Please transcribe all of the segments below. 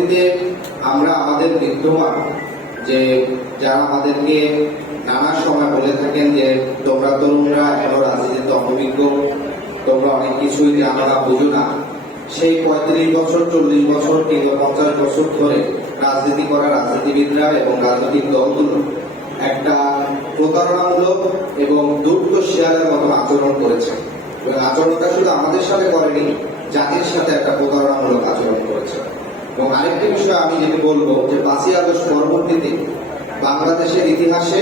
পরবর্তীতে আমরা আমাদের বিদ্যমান যে যারা আমাদেরকে নানা সময় বলে থাকেন যে তোমরা তরুণরা এখনো রাজনীতিতে অনভিজ্ঞ, তোমরা অনেক কিছুই জানো না, বুঝো না, সেই 35 বছর 40 বছর কিংবা 50 বছর ধরে রাজনীতি করা রাজনীতিবিদরা এবং রাজনৈতিক দলগুলো একটা প্রতারণামূলক এবং দুর্গ শেয়ারের মতো আচরণ করেছে। এবং আচরণটা শুধু আমাদের সাথে করেনি, জাতির সাথে একটা প্রতারণামূলক আচরণ করেছে। এবং আরেকটি বিষয় আমি যেটি বলবো যে 5ই আগস্ট পরবর্তীতে বাংলাদেশের ইতিহাসে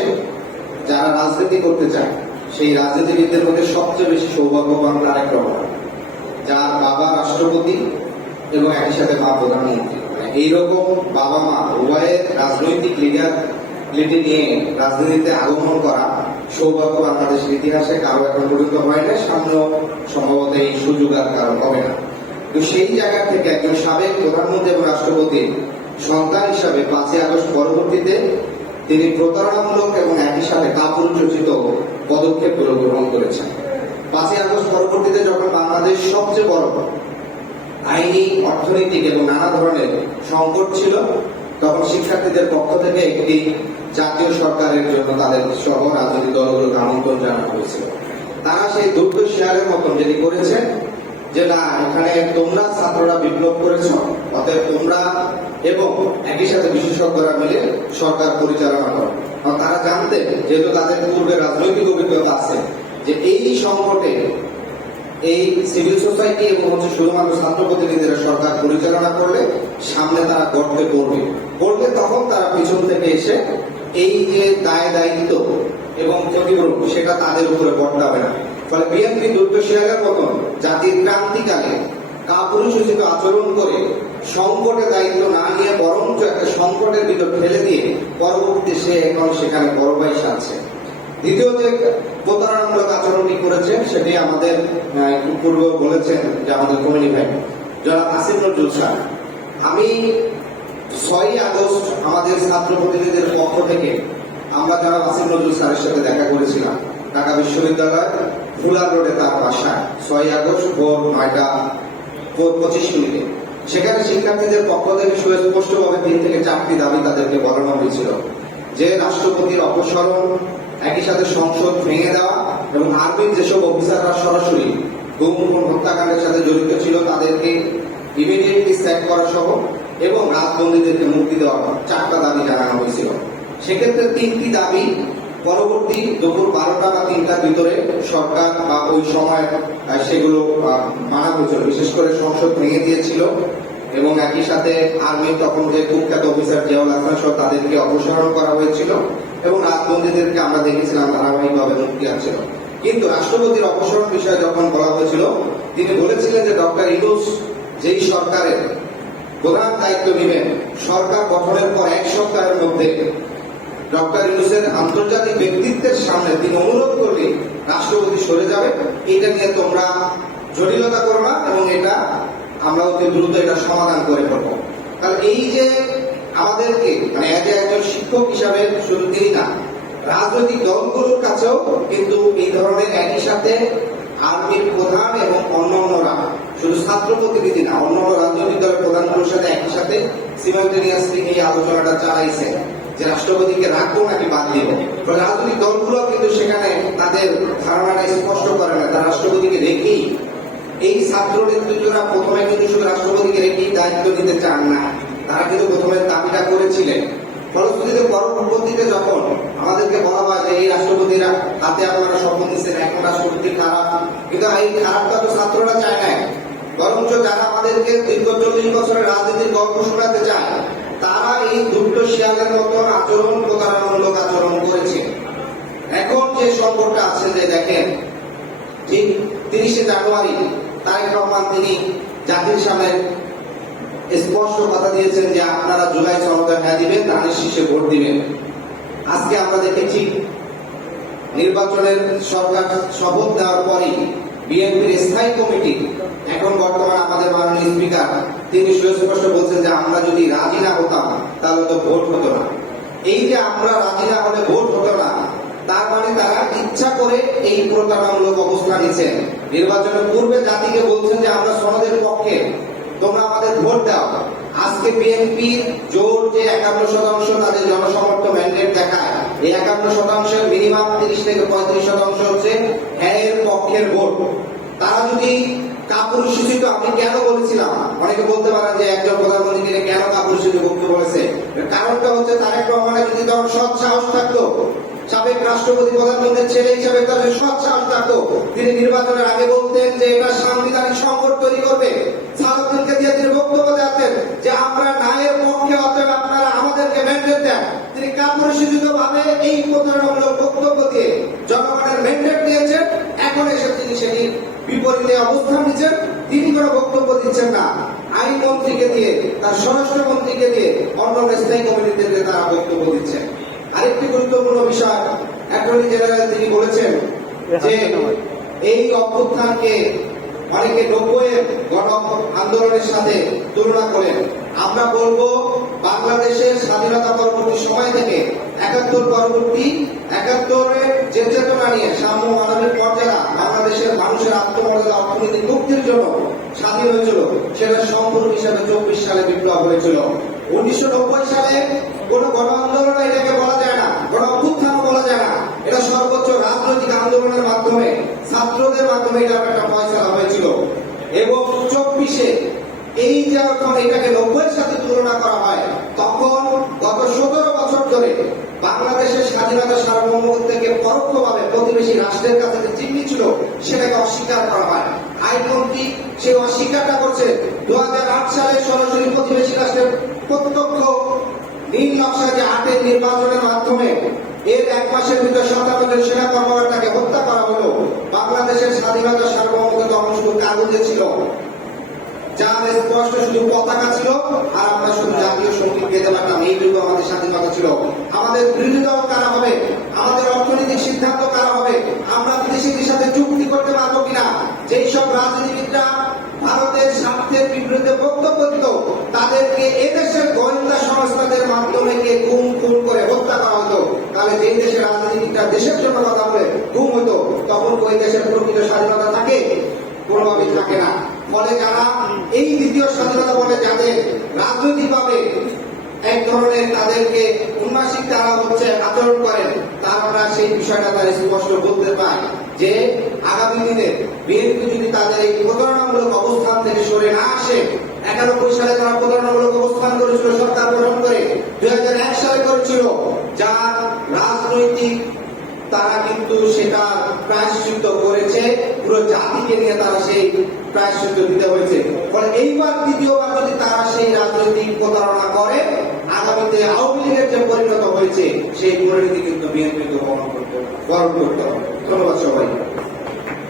যারা রাজনীতি করতে চায় সেই রাজনীতিবিদদের মধ্যে সবচেয়ে বেশি সৌভাগ্যবান তারেক রহমান, যার বাবা রাষ্ট্রপতি এবং একই সাথে মা প্রধানমন্ত্রী। এইরকম বাবা মা উভয়ের রাজনৈতিক লিডারিটি নিয়ে রাজনীতিতে আগমন করা সৌভাগ্য বাংলাদেশের ইতিহাসে কারো এখন পর্যন্ত হয় না, সামনেও সম্ভবত এই সুযোগ আর কারণ হবে না। তো সেই জায়গা থেকে একজন সাবেক প্রধানমন্ত্রী এবং রাষ্ট্রপতির সন্তান হিসাবে 5ই আগস্ট পরবর্তীতে তিনি প্রতারণামূলক এবং একই সাথে কাপুরুষোচিত পদক্ষেপগুলো গ্রহণ করেছেন। 5ই আগস্ট পরবর্তীতে যখন বাংলাদেশ সবচেয়ে বড় আইনি, অর্থনৈতিক এবং নানা ধরনের সংকট ছিল, তখন শিক্ষার্থীদের পক্ষ থেকে একটি জাতীয় সরকারের জন্য তাদের সহ রাজনৈতিক দলগুলোকে আমন্ত্রণ জানানো হয়েছিল। তারা সেই দুর্গ শেয়ারের মতন যেটি করেছে যে না, এখানে তোমরা ছাত্ররা বিপ্লব করেছ, অতএব তোমরা এবং একই সাথে বিশেষজ্ঞরা মিলে সরকার পরিচালনা করো। তারা জানতেন, যেহেতু তাদের পূর্বে রাজনৈতিক অভিজ্ঞতা আছে, যে এই সংকটে এই সিভিল সোসাইটি এবং শুধুমাত্র ছাত্র প্রতিনিধিরা সরকার পরিচালনা করলে সামনে তারা গর্তে পড়বে, তখন তারা পিছন থেকে এসে এই যে দায় দায়িত্ব এবং ক্ষতিপূরণ সেটা তাদের উপরে বর্তাবে না। ফলে বিএনপি দুর্গ শেয়ারের মতন জাতির ক্রান্তিকালে কাপুরুষোচিত আচরণ করে সংকটে দায়িত্ব না নিয়ে বরঞ্চ একটা সংকটের ভিতর ফেলে দিয়ে পরবর্তীতে সে এখন সেখানে বড় ভাই সাজছে। দ্বিতীয় যে প্রতারণামূলক আচরণটি করেছেন সেটি আমাদের পূর্বে বলেছেন যে আমাদের কমিটি ভাই যারা আসিফ নজরুল স্যার। আমি 6ই আগস্ট আমাদের ছাত্র প্রতিনিধিদের পক্ষ থেকে আমরা যারা আসিফ নজরুল স্যারের সাথে দেখা করেছিলাম ঢাকা বিশ্ববিদ্যালয় ফুলার রোডে তার বাসায় 6ই আগস্ট ভোর 9:25 সেখানে শিক্ষার্থীদের পক্ষ থেকে সুস্পষ্টভাবে 3 থেকে 4টি দাবি তাদেরকে বলানো হয়েছিল, যে রাষ্ট্রপতির অপসারণ, একই সাথে সংসদ ভেঙে দেওয়া এবং আর্মির যেসব অফিসাররা সরাসরি গুম হত্যাকাণ্ডের সাথে জড়িত ছিল তাদেরকে ইমিডিয়েটলি স্যাক করা সহ এবং রাজবন্দীদেরকে মুক্তি দেওয়া 4টা দাবি জানানো হয়েছিল। সেক্ষেত্রে 3টি দাবি পরবর্তী দুপুর 12টা বা 3টার ভিতরে সরকার বা ওই সময় সেগুলো মানা হয়েছিল। বিশেষ করে সংসদ ভেঙে দিয়েছিল এবং একই সাথে আর্মির তখন যে কুখ্যাত অফিসার জিয়াউল হাসান সহ তাদেরকে অপসারণ করা হয়েছিল এবং রাজবন্দীদেরকে আমরা দেখেছিলাম ধারাবাহিকভাবে মুক্তি আসছিল। কিন্তু রাষ্ট্রপতির অপসারণ বিষয়ে যখন বলা হয়েছিল, তিনি বলেছিলেন যে ডক্টর ইউনূস যেই সরকারের প্রধান দায়িত্ব নেবেন, সরকার গঠনের পর 1 সপ্তাহের মধ্যে ডক্টর ইউনূসের আন্তর্জাতিক ব্যক্তিত্বের সামনে তিনি অনুরোধ করলে রাষ্ট্রপতি সরে যাবে, এটা নিয়ে তোমরা জটিলতা করবা এবং এটা আমরা অতি দ্রুত এটা সমাধান করে ফেলবো। তাহলে এই যে আমাদেরকে মানে একজন শিক্ষক হিসাবে শুধু তিনি না, রাজনৈতিক দলগুলোর কাছেও কিন্তু এই ধরনের একই সাথে আর্মির প্রধান এবং অন্যান্যরা, শুধু ছাত্র প্রতিনিধি না, অন্যান্য রাজনৈতিক দলের প্রধানগুলোর সাথে একই সাথে সিমান্টেনিয়াসলি এই আলোচনাটা চালাইছে যে রাষ্ট্রপতিকে রাখবো নাকি বাদ দিব। রাজনৈতিক দলগুলো কিন্তু সেখানে তাদের ধারণাটা স্পষ্ট করে না, তারা রাষ্ট্রপতিকে রেখেই, এই ছাত্র নেতৃত্বরা প্রথমে কিন্তু শুধু রাষ্ট্রপতিকে রেখেই দায়িত্ব নিতে চান না, তারা কিন্তু প্রথমে দাবিটা করেছিলেন। ফলশ্রুতিতে পরবর্তীতে যখন আমাদেরকে বলা হয় যে এই রাষ্ট্রপতিরা হাতে আপনারা শপথ নিচ্ছেন, এখন রাষ্ট্রপতি খারাপ, কিন্তু এই খারাপটা তো ছাত্ররা চায় না, বরঞ্চ যারা আমাদেরকে দীর্ঘ 40 বছরের রাজনীতির গল্প শোনাতে চায় তারা এই দুর্গ শেয়ালের মতন আচরণ, প্রতারণামূলক আচরণ করেছে। এখন যে সংকটটা আছে যে দেখেন, ঠিক 30শে জানুয়ারি তারেক রহমান তিনি জাতির সামনে স্পষ্ট কথা দিয়েছেন যে আপনারা জুলাই সনদে হ্যাঁ দিবেন, ধানের শীষে ভোট দিবেন। আজকে আমরা দেখেছি নির্বাচনের সরকার শপথ দেওয়ার পরই বিএনপির স্থায়ী কমিটি, এখন বর্তমান আমাদের মাননীয় স্পিকার, তিনি সুস্পষ্ট বলছেন যে আমরা যদি রাজি না হতাম তাহলে তো ভোট হতো না। এই যে আমরা রাজি না হলে ভোট হতো না, তার মানে তারা ইচ্ছা করে এই প্রতারণামূলক অবস্থা নিচ্ছেন। নির্বাচনের পূর্বে জাতিকে বলছেন যে আমরা সনদের পক্ষে, তোমরা আমাদের ভোট দাও। আজকে আজকে বিএনপির জোর যে 51% তাদের জনসমর্থন ম্যান্ডেট দেখায়, এই 51%-এর মিনিমাম 30 থেকে 35% হচ্ছে হ্যাঁ পক্ষের ভোট। তারা যদি কাপুরুষোচিত, আমি কেন বলেছিলাম, অনেকে বলতে পারেন যে একজন প্রধানমন্ত্রীকে কেন কাপুরুষোচিত বক্তব্য বলেছে, কারণটা হচ্ছে তারেক রহমানের যদি তখন সৎ সাহস থাকতো, সাবেক রাষ্ট্রপতি প্রধানমন্ত্রীর ছেলে হিসাবে তার সৎ সাহস থাকতো, তিনি নির্বাচনের আগে বলতেন যে এটা সাংবিধানিক সংকট তৈরি করবে। সালাউদ্দিনকে দিয়ে তিনি বক্তব্য দেন যে আমরা ন্যায়ের পক্ষে, অতএব আপনারা আমাদেরকে ম্যান্ডেট দেন। তিনি কাপুরুষোচিত ভাবে এই প্রতারণামূলক বক্তব্য দিয়ে জনগণের ম্যান্ডেট দিয়েছেন। এখন এসে তিনি সেটি বিপরীতে অবস্থান নিচ্ছেন, তিনি কোনো বক্তব্য দিচ্ছেন না। আইন মন্ত্রীকে দিয়ে, তার স্বরাষ্ট্রমন্ত্রীকে দিয়ে, অন্যান্য স্থায়ী কমিটিতে দিয়ে তারা বক্তব্য দিচ্ছেন। আরেকটি গুরুত্বপূর্ণ বিষয়, অ্যাটর্নি জেনারেল তিনি বলেছেন যে এই অভ্যুত্থানকে অনেকে 90-এর গণ আন্দোলনের সাথে তুলনা করেন। আমরা বলবো বাংলাদেশের স্বাধীনতা পরবর্তী সময় থেকে 71 পরবর্তী 71-এর যে চেতনা নিয়ে সাম্য মানবিক মর্যাদা, বাংলাদেশের মানুষের আত্মমর্যাদা, অর্থনৈতিক মুক্তির জন্য স্বাধীন হয়েছিল, সেটা সম্পূর্ণ হিসাবে 24 সালে বিপ্লব হয়েছিল। 1990 সালে কোন গণ আন্দোলন এটাকে বলা যায় না, গণ অভ্যুত্থানও বলা যায় না। এটা সর্বোচ্চ রাজনৈতিক আন্দোলনের মাধ্যমে, ছাত্রদের মাধ্যমে এটা একটা ফয়সালা হয়েছিল। এবং 24-এ এই যখন এটাকে 90-এর সাথে তুলনা করা হয়, তখন গত 17 বছর ধরে বাংলাদেশের স্বাধীনতা সার্বভৌমত্ব থেকে পরোক্ষভাবে প্রতিবেশী রাষ্ট্রের কাছে যে চিহ্ন ছিল সেটাকে অস্বীকার করা হয়। আইনমন্ত্রী সেই অস্বীকারটা করছে। 2008 সালে সরাসরি প্রতিবেশী রাষ্ট্রের প্রত্যক্ষ নীল নকশা যে 8-এর নির্বাচনের মাধ্যমে এর 1 মাসের ভিতরে 57 জন সেনা কর্মকর্তাকে হত্যা করা হলো। বাংলাদেশের স্বাধীনতা সার্বভৌমত্ব তখন শুধু কাগজে ছিল, যার স্পষ্ট শুধু পতাকা ছিল, আর আমরা শুধু জাতীয় সঙ্গীত গেতে পারতাম। এইটুকু আমাদের স্বাধীনতা ছিল। আমাদের বিরোধী দল কারা হবে, আমাদের অর্থনৈতিক সিদ্ধান্ত কারা হবে, আমরা বিদেশিদের সাথে চুক্তি করতে পারবো কিনা, যেই সব রাজনীতিবিদরা ভারতের স্বার্থের বিরুদ্ধে বক্তব্য দিত, তাদেরকে এদেশের গোয়েন্দা সংস্থাদের মাধ্যমে গুম খুন করে হত্যা করা হতো। তাহলে যেই দেশের রাজনীতিবিদরা দেশের জন্য কথা বলে গুম হতো, তখন ওই দেশের প্রকৃত স্বাধীনতা থাকে? কোনোভাবেই থাকে না। ফলে যারা এই দ্বিতীয় স্বাধীনতা বলে যাদের রাজনৈতিকভাবে এক ধরনের তাদেরকে উন্মাসিক তারা হচ্ছে আচরণ করেন, তারা সেই বিষয়টা তারা স্পষ্ট বলতে পায় যে আগামী দিনে বিএনপি যদি তাদের এই প্রতারণামূলক অবস্থান থেকে সরে না আসে, 91 সালে তারা প্রতারণামূলক অবস্থান করেছিল, সরকার গঠন করে 2001 সালে করেছিল, যার রাজনৈতিক তারা কিন্তু সেটা প্রায়শ্চিত্ত করেছে, পুরো জাতিকে নিয়ে তারা সেই প্রায়শ্চিত্ত দিতে হয়েছে। ফলে এইবার দ্বিতীয়বার যদি তারা সেই রাজনৈতিক প্রতারণা করে, আগামীতে আওয়ামী লীগের যে পরিণত হয়েছে সেই পরিণতি কিন্তু বিএনপিকে বরণ করতে হবে। ধন্যবাদ সবাই।